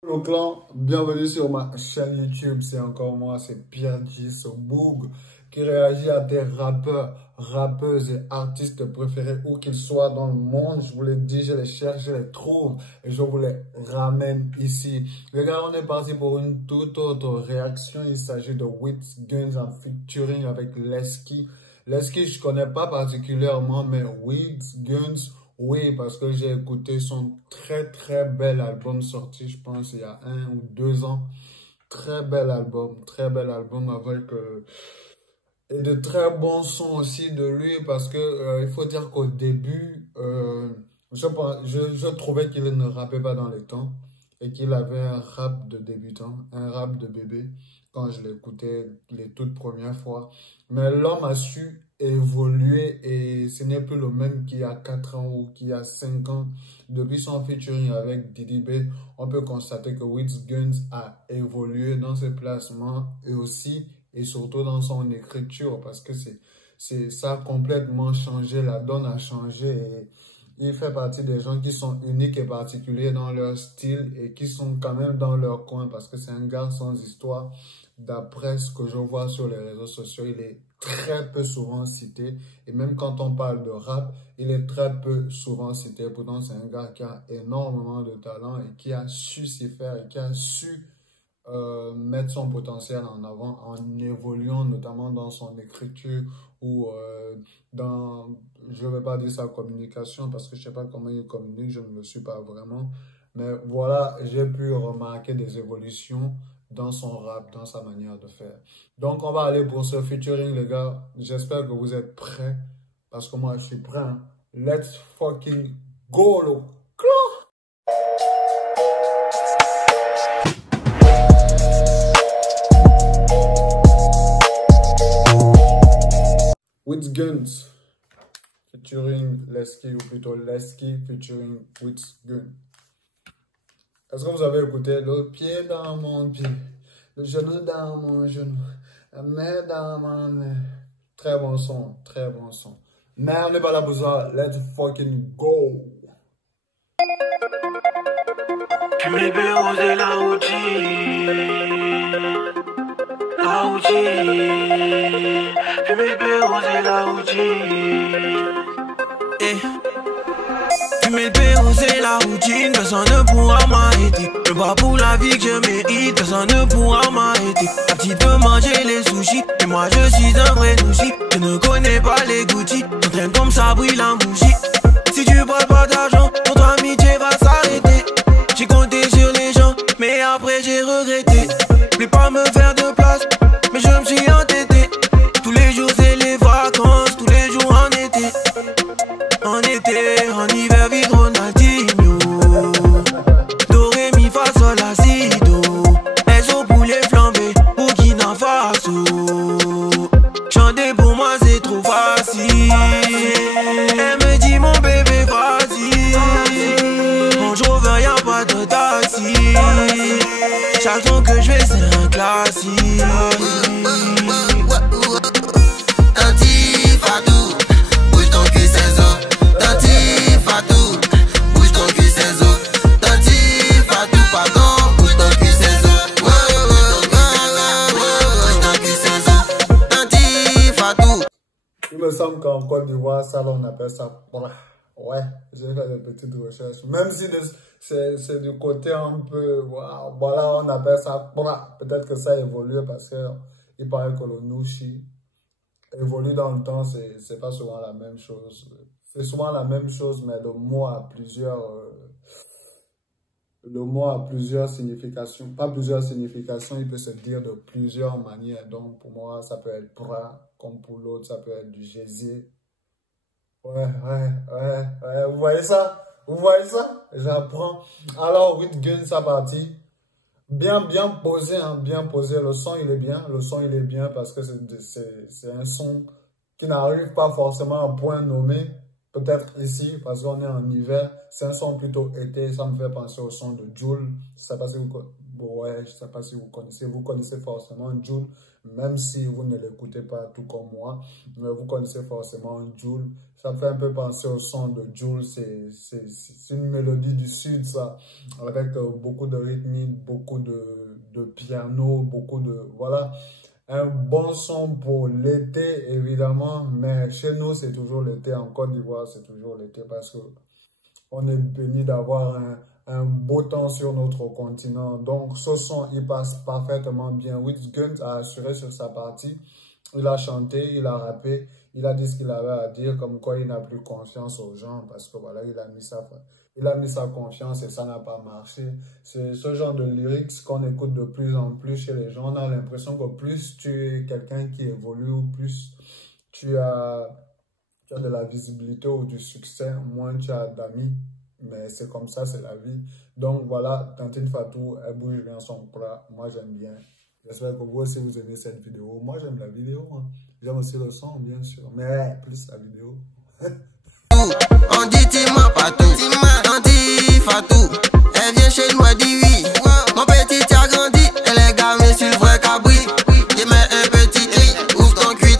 Hello clan, bienvenue sur ma chaîne YouTube, c'est encore moi, c'est Pierre G. Boog qui réagit à des rappeurs, rappeuses et artistes préférés où qu'ils soient dans le monde. Je vous l'ai dit, je les cherche, je les trouve et je vous les ramène ici. Les gars, on est parti pour une toute autre réaction. Il s'agit de Wiz Guns en featuring avec Lesky. Lesky, je connais pas particulièrement, mais Wiz Guns, oui, parce que j'ai écouté son très bel album sorti, je pense, il y a 1 ou 2 ans. Très bel album avec et de très bons sons aussi de lui parce que il faut dire qu'au début, je trouvais qu'il ne rappait pas dans les temps et qu'il avait un rap de débutant, un rap de bébé quand je l'écoutais les toutes premières fois. Mais l'homme a su évoluer et ce n'est plus le même qu'il y a 4 ans ou qu'il y a 5 ans. Depuis son featuring avec Diddy B, on peut constater que Wiz Guns a évolué dans ses placements et aussi et surtout dans son écriture parce que ça a complètement changé, la donne a changé et il fait partie des gens qui sont uniques et particuliers dans leur style et qui sont quand même dans leur coin parce que c'est un gars sans histoire. D'après ce que je vois sur les réseaux sociaux, il est très peu souvent cité et même quand on parle de rap, il est très peu souvent cité. Pourtant, c'est un gars qui a énormément de talent et qui a su s'y faire et qui a su mettre son potentiel en avant en évoluant notamment dans son écriture ou dans, je ne vais pas dire sa communication parce que je ne sais pas comment il communique, je ne le suis pas vraiment. Mais voilà, j'ai pu remarquer des évolutions dans son rap, dans sa manière de faire. Donc on va aller pour ce featuring les gars. J'espère que vous êtes prêts parce que moi je suis prêt. Hein. Let's fucking go le clan! Wiz Guns featuring Lesky ou plutôt Lesky featuring Wiz Guns. Est-ce que vous avez écouté le pied dans mon pied, le genou dans mon genou, la main dans ma main? Très bon son, très bon son. Mais on n'est pas là pour ça. Let's fucking go. Fumer, oser la OG. La OG. Fumer, oser la OG. Fumer le péro, c'est la routine, personne ne pourra m'arrêter. Je bats pour la vie que je mérite, personne ne pourra m'arrêter. La petite veut manger les sushis, et moi je suis un vrai douci. Je ne connais pas les Gucci, j'entraîne comme ça brille la mouchi. Si tu parles pas d'argent, notre amitié va s'arrêter. J'ai compté sur les gens, mais après j'ai regretté. Je voulais pas me faire de place, mais je me suis entêté. Tous les jours c'est les vacances, tous les jours en été. En été, en hiver, vite Ronaldinho. Do, ré, mi, fa, sol, la, si, do. SO pour les flambés, Burkina Faso. Chanter pour moi c'est trop facile. Elle me dit mon bébé vas-y. Range Rover y'a pas de taxi. Chaque son que je fais c'est un classique. Il me semble qu'en Côte d'Ivoire, ça, là, on appelle ça bra. Ouais, j'ai fait des petites recherches. Même si c'est du côté un peu, wow, voilà, on appelle ça bra. Peut-être que ça évolue parce qu'il paraît que le nouchi évolue dans le temps, c'est pas souvent la même chose. C'est souvent la même chose, mais le mot a plusieurs significations. Pas plusieurs significations, il peut se dire de plusieurs manières. Donc, pour moi, ça peut être bras, comme pour l'autre, ça peut être du gésier. Ouais. Vous voyez ça? Vous voyez ça? J'apprends. Alors, Wiz Guns, ça partit. Bien posé, hein, bien posé. Le son, il est bien. Le son, il est bien parce que c'est un son qui n'arrive pas forcément à un point nommé. Peut-être ici, parce qu'on est en hiver. C'est un son plutôt été. Ça me fait penser au son de Jul. Je sais pas si je sais pas si vous connaissez. Vous connaissez forcément Jul, même si vous ne l'écoutez pas tout comme moi. Mais vous connaissez forcément Jul. Ça fait un peu penser au son de Jul. C'est une mélodie du sud, ça. Avec beaucoup de rythmique, beaucoup de piano, beaucoup de... Voilà. Un bon son pour l'été, évidemment. Mais chez nous, c'est toujours l'été. En Côte d'Ivoire, c'est toujours l'été parce que on est béni d'avoir un beau temps sur notre continent. Donc, ce son, il passe parfaitement bien. Wiz-Guns a assuré sur sa partie. Il a chanté, il a rappé, il a dit ce qu'il avait à dire, comme quoi il n'a plus confiance aux gens parce que voilà, il a mis sa confiance et ça n'a pas marché. C'est ce genre de lyrics qu'on écoute de plus en plus chez les gens. On a l'impression que plus tu es quelqu'un qui évolue, ou plus tu as de la visibilité ou du succès, moins tu as d'amis. Mais c'est comme ça, c'est la vie. Donc voilà, Tantine Fatou, elle bouge bien son plat. Moi, j'aime bien. J'espère que vous aussi, vous aimez cette vidéo. Moi, j'aime la vidéo. Hein. J'aime aussi le son, bien sûr. Mais plus la vidéo. On dit Tima Fatou, on dit Fatou. Elle vient chez nous, elle dit oui. Mon petit a grandi, elle est gamée sur le vrai cabri. Il met un petit cri, ouvre ton cul,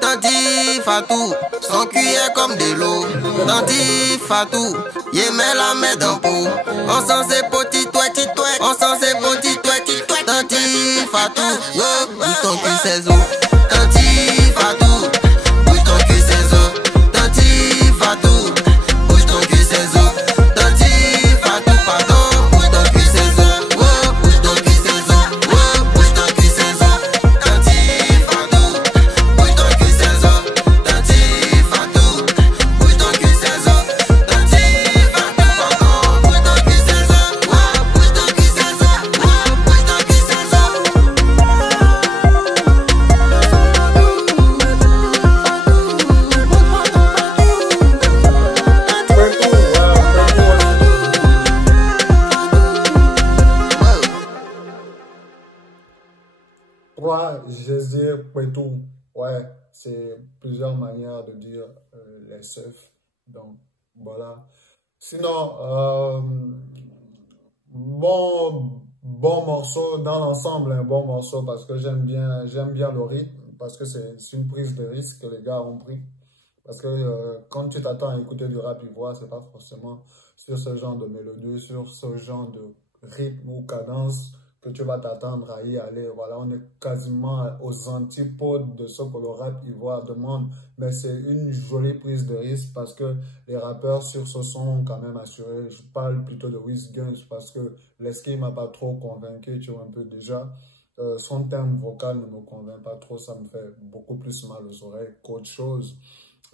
Tanti Fatou. Son cul est comme de l'eau. Tanti Fatou, il met la main dans peau. On sent ses petits touettes, on sent ses petits touettes. Tanti Fatou, oh, bouge ton cul, c'est eau. Tanti Fatou, bouge ton cul, c'est eau. Tanti Fatou, bouge ton cul, c'est eau. Tanti Fatou, pardon, bouge ton cul, c'est eau. Oh, bouge ton cul, c'est eau. Oh, bouge ton cul, c'est eau. Tanti Fatou, bouge ton cul, c'est eau. Tanti Fatou, bouge ton cul, c'est eau. Tanti Fatou, pardon, bouge ton cul, c'est eau. Oh, bouge ton cul, c'est eau. Oh, bouge ton cul, c'est eau. Toi, Jésus, Pétou. Ouais, c'est plusieurs manières de dire les seufs. Donc, voilà. Sinon, bon morceau, dans l'ensemble, un bon morceau parce que j'aime bien le rythme, parce que c'est une prise de risque que les gars ont pris. Parce que quand tu t'attends à écouter du rap ivoire, c'est pas forcément sur ce genre de mélodie, sur ce genre de rythme ou cadence que tu vas t'attendre à y aller. Voilà, on est quasiment aux antipodes de ce que le rap ivoire demande. Mais c'est une jolie prise de risque parce que les rappeurs sur ce son ont quand même assuré. Je parle plutôt de Wiz-Guns parce que Lesky m'a pas trop convaincu, tu vois un peu déjà. Son terme vocal ne me convainc pas trop, ça me fait beaucoup plus mal aux oreilles qu'autre chose.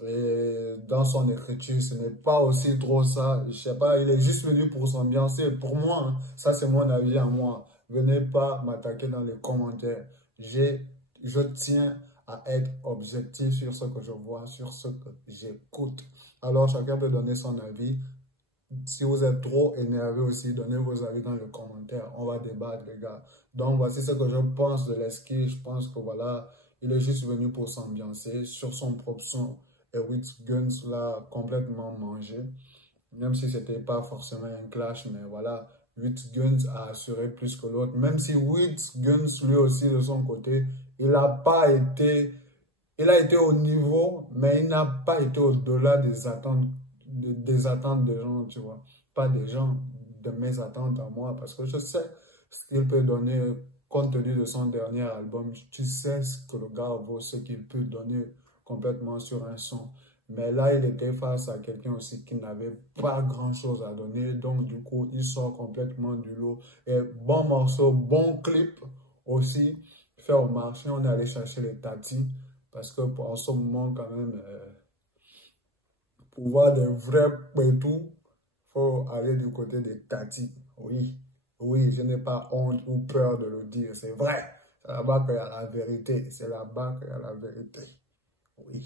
Et dans son écriture, ce n'est pas aussi trop ça. Je sais pas, il est juste venu pour s'ambiancer. Pour moi, hein, ça c'est mon avis à moi. Venez pas m'attaquer dans les commentaires. Je tiens à être objectif sur ce que je vois, sur ce que j'écoute. Alors chacun peut donner son avis. Si vous êtes trop énervé aussi, donnez vos avis dans les commentaires. On va débattre, les gars. Donc, voici ce que je pense de Lesky. Je pense que voilà, il est juste venu pour s'ambiancer sur son propre son. Et Wiz-Guns l'a complètement mangé. Même si c'était pas forcément un clash, mais voilà, Wiz-Guns a assuré plus que l'autre. Même si Wiz-Guns, lui aussi, de son côté, il a été au niveau, mais il n'a pas été au-delà des attentes des gens, tu vois. Pas des gens, de mes attentes à moi, parce que je sais ce qu'il peut donner compte tenu de son dernier album. Tu sais ce que le gars vaut, ce qu'il peut donner complètement sur un son. Mais là, il était face à quelqu'un aussi qui n'avait pas grand-chose à donner. Donc, du coup, il sort complètement du lot. Et bon morceau, bon clip aussi. Fait au marché, on est allé chercher les tatis. Parce que pour ce moment, quand même... pour voir des vrais pétous, il faut aller du côté des tatis. Oui, oui, je n'ai pas honte ou peur de le dire. C'est vrai. C'est là-bas qu'il y a la vérité. C'est là-bas qu'il y a la vérité. Oui.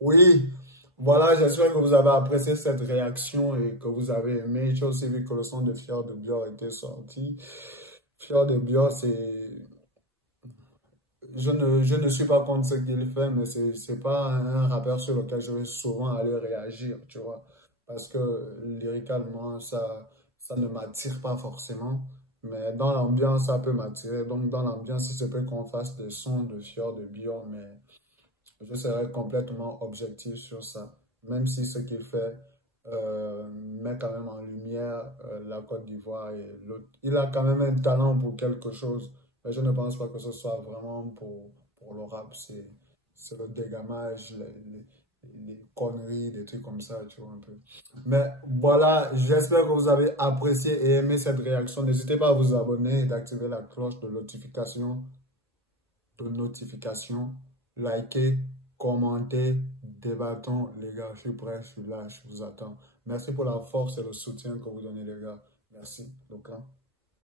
Oui. Voilà, j'espère que vous avez apprécié cette réaction et que vous avez aimé. J'ai aussi vu que le son de Fior de Bior était sorti. Fior de Bior, c'est... Je ne suis pas contre ce qu'il fait, mais c'est pas un rappeur sur lequel je vais souvent aller réagir, tu vois. Parce que lyricalement, ça ne m'attire pas forcément. Mais dans l'ambiance, ça peut m'attirer. Donc, dans l'ambiance, il se peut qu'on fasse des sons de Fior de Bior, mais je serai complètement objectif sur ça. Même si ce qu'il fait met quand même en lumière la Côte d'Ivoire et l'autre. Il a quand même un talent pour quelque chose. Mais je ne pense pas que ce soit vraiment pour le rap. C'est le dégamage, les conneries, des trucs comme ça, tu vois un peu. Mais voilà, j'espère que vous avez apprécié et aimé cette réaction. N'hésitez pas à vous abonner et d'activer la cloche de notification. Likez, commentez, débattons, les gars. Je suis prêt, je suis là, je vous attends. Merci pour la force et le soutien que vous donnez, les gars. Merci, le clan.